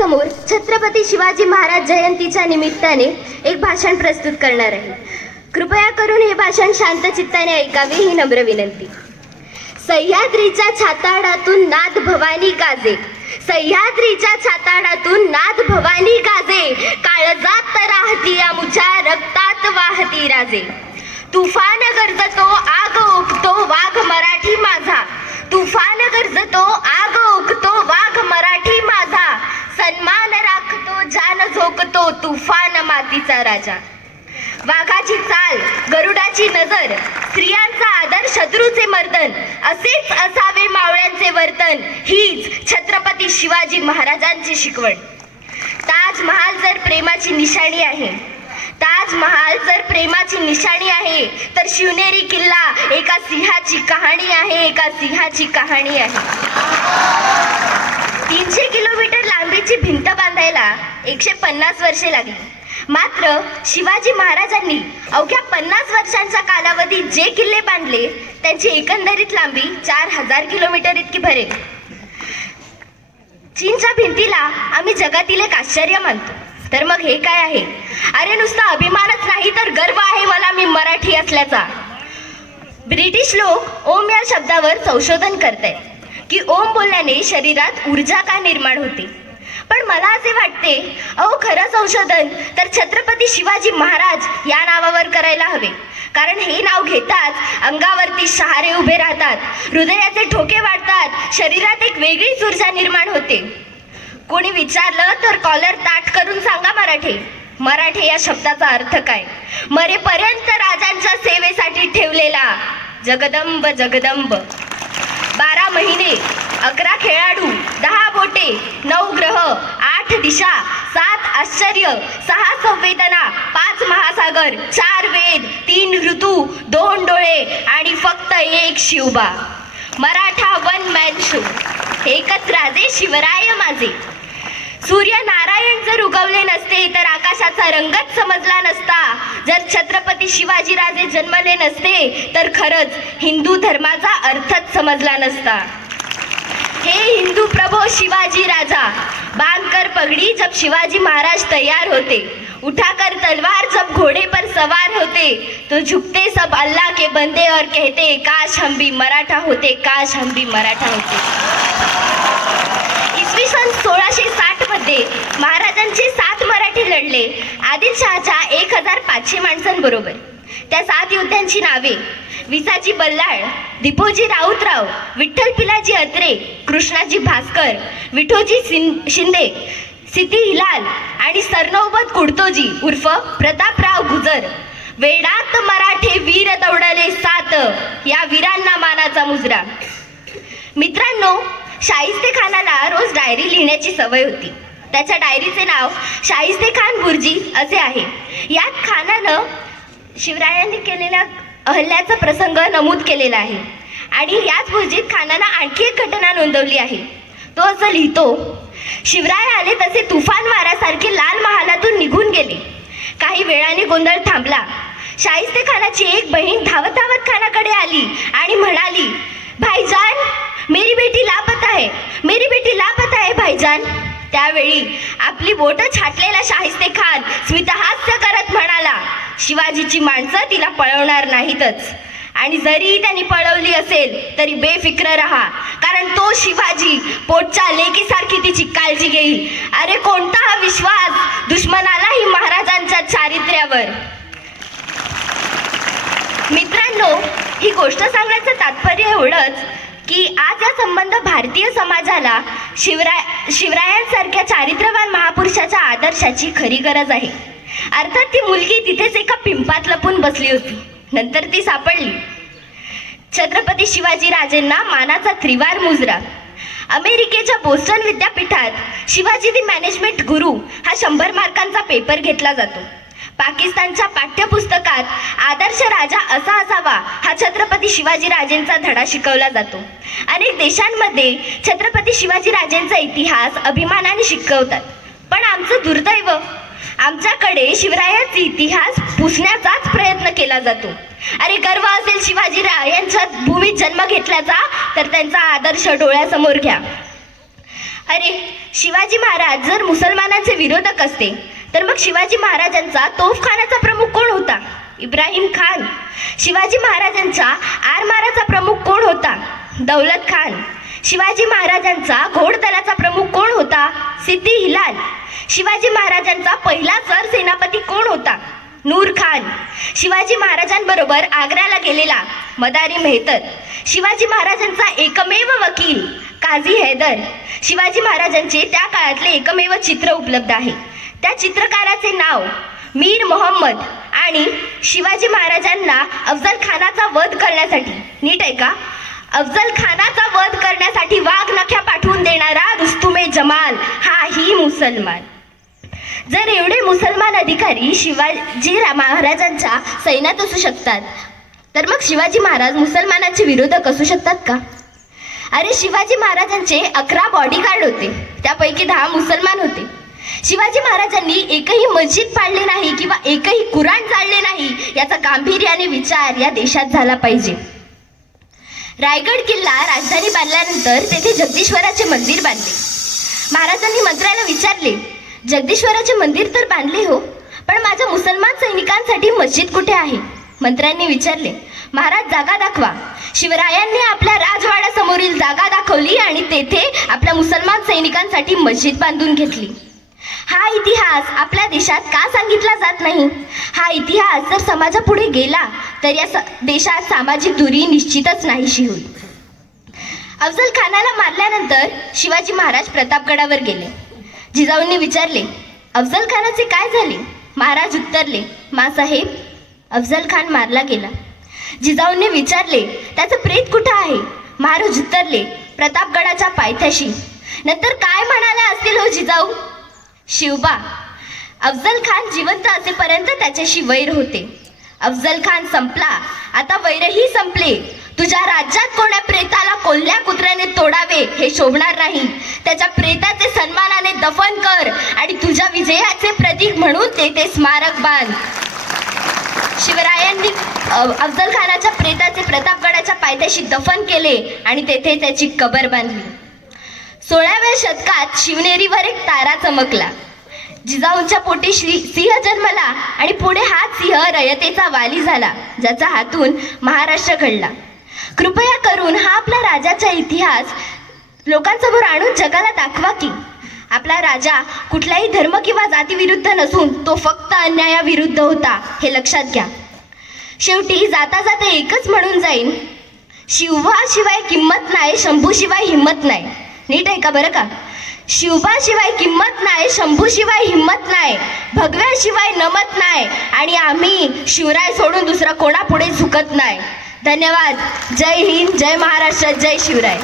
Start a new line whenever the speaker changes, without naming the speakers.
समोर छत्रपती शिवाजी महाराज जयंतीच्या निमित्ताने एक भाषण प्रस्तुत करणार आहे. कृपया करून हे भाषण शांत चित्ताने ऐकावे ही नम्र विनंती. सह्याद्रीच्या छाताडातून नाद भवानी गाजे. सह्याद्रीच्या छाताडातून नाद भवानी गाजे. काळजात राहती आमुच्या रक्तात वाहती राजे. तुफान गरजतो आ ओकतो वाघ मराठी माझा तुफान गरजतो आग ओकतो वाघ मराठी माझा सन्मान राखतो जान झोकतो तुफान मातीचा राजा. वाघाची चाल गरुडाची नजर स्त्रियांचा आदर शत्रूचे मर्दन असेच असावे मावळ्यांचे वर्तन हीच छत्रपती शिवाजी महाराजांची शिकवण. ताजमहाल जर प्रेमाची निशाणी आहे ताजमहाल जर प्रेमाची निशाणी आहे तर शिवनेरी किल्ला एका सिंहाची कहाणी आहे एका सिंहाची कहाणी आहे. तीनशे किलोमीटर लांबीची भिंत बांधायला एकशे पन्नास वर्षे लागली. मात्र शिवाजी महाराजांनी अवघ्या पन्नास वर्षांच्या कालावधीत जे किल्ले बांधले त्यांची एकंदरीत लांबी चार हजार किलोमीटर इतकी भरेल. चीनच्या भिंतीला आम्ही जगातील एक आश्चर्य मानतो. तर मग हे काय आहे? अरे नुसता अभिमानच नाही तर गर्व आहे मला मी मराठी असल्याचा. ब्रिटिश लोक ओम या शब्दावर संशोधन करतायत. की ओम बोलल्याने शरीरात ऊर्जा का निर्माण होते? पण मला असे वाटते अहो खरं संशोधन तर छत्रपती शिवाजी महाराज या नावावर करायला हवे. कारण हे नाव घेताच अंगावरती शहारे उभे राहतात हृदयाचे ठोके वाढतात शरीरात एक वेगळीच ऊर्जा निर्माण होते. कोणी विचारलं तर कॉलर ताट करून सांगा मराठे. मराठे या शब्दाचा अर्थ काय? मरेपर्यंत राजांच्या सेवेसाठी ठेवलेला जगदंब जगदंब. महिने अकरा खेळाडू दहा बोटे नऊ ग्रह आठ दिशा सात आश्चर्य सहा संवेदना पाच महासागर चार वेद तीन ऋतू दोन डोळे आणि फक्त एक Shivba Maratha one man show एकच राजे शिवराय माझे. सूर्य नारायण जर उगवले नसते तर आकाशाचा रंगच समजला नसता. जर छत्रपती शिवाजीराजे जन्मले नसते तर खरंच हिंदू धर्माचा अर्थच समजला नसता. हे हिंदू प्रभो शिवाजी राजा. बांधकर पगड़ी जब शिवाजी महाराज तयार होते. उठाकर तलवार जब घोड़े पर सवार होते. तो झुकते सब अल्लाह के बंदे और कहते काश हम भी मराठा होते काश हम भी मराठा होते. सन सोळाशे साठमध्ये महाराजांचे सात मराठे लढले. आदिलशहाच्या एक हजार पाचशे माणसांबरोबर. त्या सात योद्ध्यांची नावे विसाजी बल्लाळ दिपोजी राऊतराव विठ्ठल पिलाजी अत्रे कृष्णाजी भास्कर विठोजी शिंदे सिद्धी हिलाल आणि सरनौबत कुडतोजी उर्फ प्रतापराव गुजर. वेडात मराठे वीर दौडले सात या वीरांना मानाचा मुजरा. मित्रांनो शाहिस्ते खानाला रोज डायरी लिहिण्याची सवय होती. त्याच्या डायरीचे नाव शाहिस्ते खान गुरुजी असे आहे. यात खानानं शिवरायांनी केलेल्या अहल्याचा प्रसंग नमूद केलेला आहे. आणि याच गुरुजीत खानानं आणखी एक घटना नोंदवली आहे. तो असं लिहितो शिवराय आले तसे तुफान वाऱ्यासारखे लाल महालातून निघून गेले. काही वेळाने गोंधळ थांबला. शाहिस्ते खानाची एक बहीण धावत धावत खानाकडे आली आणि म्हणाली भाईजान मेरी बेटी लापता है मेरी बेटी लापता है भाईजान. त्यावेळी आपली बोटं छाटलेला शाहिस्ते खान स्मितहास्य करत म्हणाला शिवाजीची माणसं तिला पळवणार नाहीतच. आणि जरी त्यांनी पळवली असेल तरी बेफिक्र राहा कारण तो शिवाजी पोटच्या लेकीसारखी तिची काळजी घेईल. अरे कोणता हा विश्वास दुश्मनालाही महाराजांच्या चारित्र्यावर. मित्रांनो ही गोष्ट सांगायचं तात्पर्य एवढंच की आज हा संबंध भारतीय समाजाला शिवराय शिवरायांसारख्या चारित्र्यवान महापुरुषाच्या आदर्शाची खरी गरज आहे. अर्थात ती मुलगी तिथेच एका पिंपात लपून बसली होती. नंतर ती सापडली. छत्रपती शिवाजी राजेंना मानाचा त्रिवार मुजरा. अमेरिकेच्या बोस्टन विद्यापीठात शिवाजी दी मॅनेजमेंट गुरु हा शंभर मार्कांचा पेपर घेतला जातो. पाकिस्तानच्या पाठ्यपुस्तकात आदर्श राजा असा असावा हा छत्रपती शिवाजी राजेंचा धडा शिकवला जातो. अनेक देशांमध्ये छत्रपती शिवाजी राजेंचा इतिहास अभिमानाने शिकवतात. पण आमचं दुर्दैव आमच्याकडे शिवरायाचा इतिहास पुसण्याचाच प्रयत्न केला जातो. अरे गर्व असेल शिवाजी रा यांच्या भूमीत जन्म घेतल्याचा तर त्यांचा आदर्श डोळ्यासमोर घ्या. अरे शिवाजी महाराज जर मुसलमानांचे विरोधक असते तर मग शिवाजी महाराजांचा तोफखानाचा प्रमुख कोण होता? इब्राहिम खान. शिवाजी महाराजांचा आरमाराचा प्रमुख कोण होता? दौलत खान. शिवाजी महाराजांचा घोडदलाचा प्रमुख कोण होता? सिद्धी हिलाल. शिवाजी महाराजांचा पहिला सरसेनापती कोण होता? नूर खान. शिवाजी महाराजांबरोबर आग्र्याला गेलेला मदारी मेहतर. शिवाजी महाराजांचा एकमेव वकील काझी हैदर. शिवाजी महाराजांचे त्या काळातले एकमेव चित्र उपलब्ध आहे. त्या चित्रकाराचे नाव मीर मोहम्मद आणि शिवाजी महाराजांना अफजल खानाचा वध करण्यासाठी. नीट आहे का अफजल खानाचा वध करण्यासाठी वाघ नख्या पाठवून देणारा रुस्तुमे जमाल हाही मुसलमान. जर एवढे मुसलमान अधिकारी शिवाजी महाराजांच्या सैन्यात असू शकतात तर मग शिवाजी महाराज मुसलमानांचे विरोधक असू शकतात का? अरे शिवाजी महाराजांचे अकरा बॉडीगार्ड होते. त्यापैकी दहा मुसलमान होते. शिवाजी महाराजांनी एकही मस्जिद पाडली नाही किंवा एकही कुराण जाळले नाही याचा गांभीर्याने विचार या देशात झाला पाहिजे. रायगड किल्ला राजधानी बांधल्यानंतर तेथे जगदीश्वराचे मंदिर बांधले. महाराजांनी मंत्र्याला विचारले जगदीश्वराचे मंदिर तर बांधले हो पण माझ्या मुसलमान सैनिकांसाठी मस्जिद कुठे आहे? मंत्र्यांनी विचारले महाराज जागा दाखवा. शिवरायांनी आपल्या राजवाड्यासमोरील जागा दाखवली आणि तेथे आपल्या मुसलमान सैनिकांसाठी मस्जिद बांधून घेतली. हा इतिहास आपल्या देशात का सांगितला जात नाही? हा इतिहास जर समाजापुढे गेला तर या स- देशात सामाजिक दुरी निश्चितच नाहीशी होईल. अफजल खानाला मारल्यानंतर शिवाजी महाराज प्रतापगडावर गेले. जिजाऊंनी विचारले अफजल खानाचे काय झाले? महाराज उत्तरले मासाहेब अफजल खान मारला गेला. जिजाऊंनी विचारले त्याचं प्रेत कुठं आहे? महाराज उत्तरले प्रतापगडाच्या पायथ्याशी. नंतर काय म्हणाले असतील हो जिजाऊ? शिवबा. अफजल खान जिवंत असेपर्यंत त्याच्याशी वैर होते. अफजल खान संपला. आता वैरही संपले. तुझ्या राज्यात कोण्या प्रेताला कोल्ह्या कुत्र्याने तोडावे हे शोभणार नाही. त्याच्या प्रेताचे सन्मानाने दफन कर आणि तुझ्या विजयाचे प्रतीक म्हणून ते ते स्मारक बांध. शिवरायांनी अफजल खानाच्या प्रेताचे प्रतापगडाच्या पायथ्याशी दफन केले आणि तेथे त्याची कबर बांधली. सोळाव्या शतकात शिवनेरीवर एक तारा चमकला. जिजाऊंच्या पोटी श्री सिंह जन्मला आणि पुढे हाच सिंह रयतेचा वाली झाला ज्याचा हातून महाराष्ट्र घडला. कृपया करून हा आपला राजाचा इतिहास लोकांसमोर आणून जगाला दाखवा की आपला राजा कुठलाही धर्म किंवा जातीविरुद्ध नसून तो फक्त अन्यायाविरुद्ध होता हे लक्षात घ्या. शेवटी जाता जाता एकच म्हणून जाईन शिवाशिवाय किंमत नाही शंभूशिवाय हिंमत नाही. नीट आहे का बरं का? शिवबाशिवाय किंमत नाही शंभूशिवाय हिंमत नाही भगव्याशिवाय नमत नाही आणि आम्ही शिवराय सोडून दुसरा कोणापुढे झुकत नाही. धन्यवाद. जय हिंद जय महाराष्ट्र जय शिवराय.